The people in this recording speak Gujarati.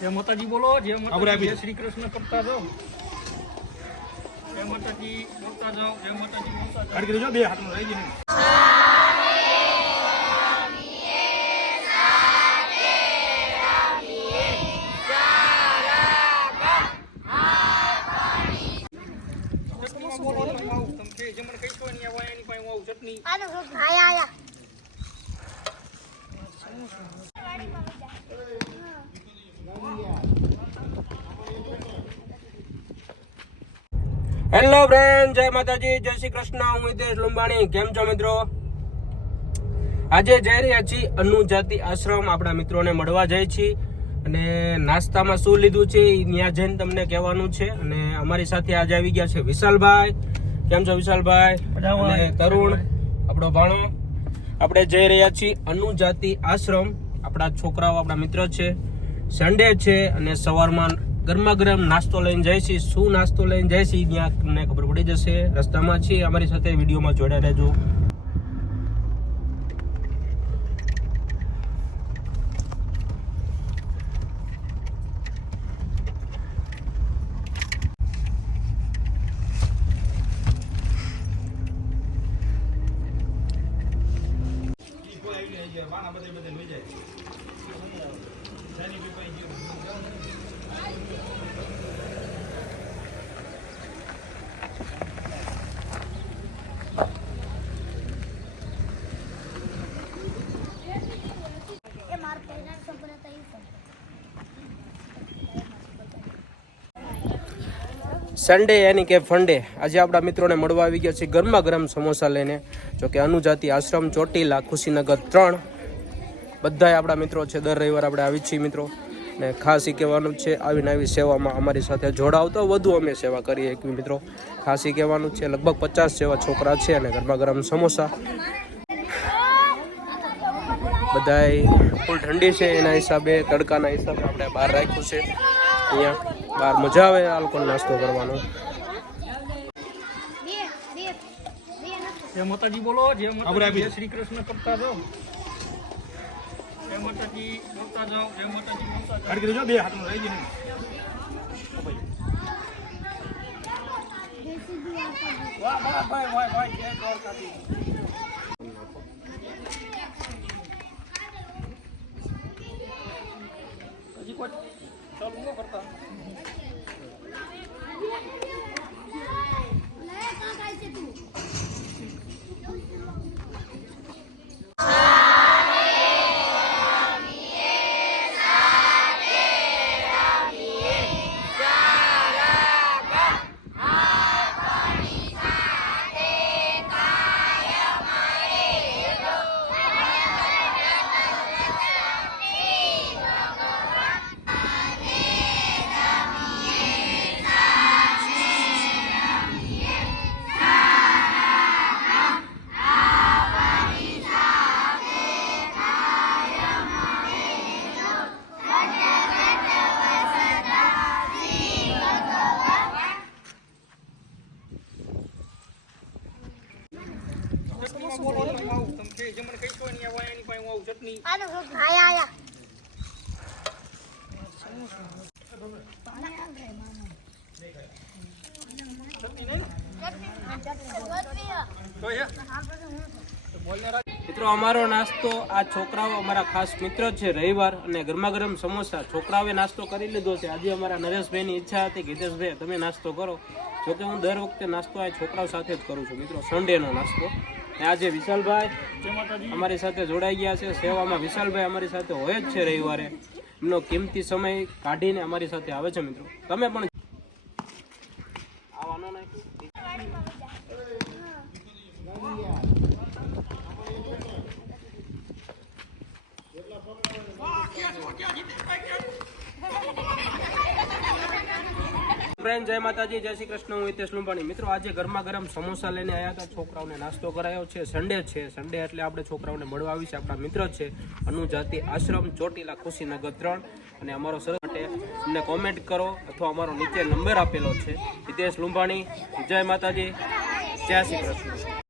જય માતાજી બોલો જય આપણે માતાજી આપી જય શ્રી કૃષ્ણ કરતા જાઓ જય માતાજી બોલતા જાઓ જય માતાજી બોલતા જાઓ કાઢી દેજો બે હાથમાં રહી જઈને ચટણીમાં બોલો તો હું આવું. તમે કે જે મને કહીશો એની આ વાય એની પાસે હું આવું ચટણી આયા આયા હેલો ફ્રેન્ડ જય માતાજી. જય શ્રી કૃષ્ણ. હું હિતેશ લુંબાણી. કેમ છો મિત્રો? આજે જઈ રહ્યા છીએ અનુજાતિ આશ્રમ. આપણા મિત્રોને મળવા જઈ છીએ અને નાસ્તામાં શું લીધું છે એ ત્યાં જઈને તમને કહેવાનું છે. અને અમારી સાથે આજે આવી ગયા છે વિશાલભાઈ. કેમ છો વિશાલભાઈ? અને તરુણ આપણો ભાણો. આપણે જઈ રહ્યા છીએ અનુજાતિ આશ્રમ. આપણા છોકરાઓ આપણા મિત્ર છે. સન્ડે છે અને સવારમાં ગરમા ગરમ નાસ્તો લઈને જાય છે. શું નાસ્તો લઈને જાય છે ત્યાં તમને ખબર પડી જશે. રસ્તામાં છીએ. અમારી સાથે વિડીયોમાં જોડ્યા રહેજો. એ સન્ડે યાની કે ફંડે આજે આપણા મિત્રોને મળવા આવી ગયા છે ગરમા ગરમ સમોસા લઈને. જો કે અનુજાતિ આશ્રમ, ચોટીલા, ખુશીનગર ત્રણ. બધાય આપણા મિત્રો છે, દર રવિવાર આપણે આવી છીએ મિત્રો. ને ખાસ એ કહેવાનું છે, આવીને આવી સેવામાં અમારી સાથે જોડાવ તો વધુ અમે સેવા કરીએ એક મિત્રો. ખાસ એ કહેવાનું છે, લગભગ પચાસ જેવા છોકરા છે અને ગરમા ગરમ સમોસા. બધાય ફૂલ ઠંડી છે એના હિસાબે, તડકાના હિસાબે આપણે બહાર રાખ્યું છે. અહીંયા. બહાર મજા આવે આ લોકોને નાસ્તો કરવાનો. જય માતાજી બોલો જય માતાજી જય શ્રી કૃષ્ણ કરતા જાઓ. જય માતાજી બોલતા જાઓ જય માતાજી બોલતા જાઓ. કાઢી બે હાથમાં રહી જઈને વાહ વાહ ભાઈ વાહ ભાઈ જય દ્વારકાધીશ. કોઈ ચાલુ ન કરતા તું ચટણી. મિત્રો, અમારો નાસ્તો આ છોકરાઓ, અમારા ખાસ મિત્ર છે, રવિવાર અને ગરમા ગરમ સમોસા. છોકરાઓએ નાસ્તો કરી લીધો છે. આજે અમારા નરેશભાઈની ઈચ્છા હતી કે હિતેશભાઈ, તમે નાસ્તો કરો. જોકે હું દર વખતે નાસ્તો આ છોકરાઓ સાથે જ કરું છું. મિત્રો સન્ડેનો નાસ્તો. આજે વિશાલભાઈ અમારી સાથે જોડાઈ ગયા છે. સેવામાં વિશાલભાઈ અમારી સાથે હોય જ છે રવિવારે. એમનો કિંમતી સમય કાઢીને અમારી સાથે આવે છે મિત્રો. તમે પણ આવવાનો ફ્રેન્ડ જય માતાજી, જય શ્રી કૃષ્ણ, હું હિતેશ લુંબાણી. મિત્રો, આજે ગરમા ગરમ સમોસા લઈને આવ્યા હતા. છોકરાઓને નાસ્તો કરાયો છે. સન્ડે છે. સન્ડે એટલે આપણે છોકરાઓને મળવા આવી આપણા મિત્ર છે અનુજાતિ આશ્રમ, ચોટીલા ખુશીનગર ત્રણ. અને અમારો સરસ માટે અમને કોમેન્ટ કરો અથવા અમારો નીચે નંબર આપેલો છે. હિતેશ લુંબાણી, જય માતાજી, જય શ્રી કૃષ્ણ.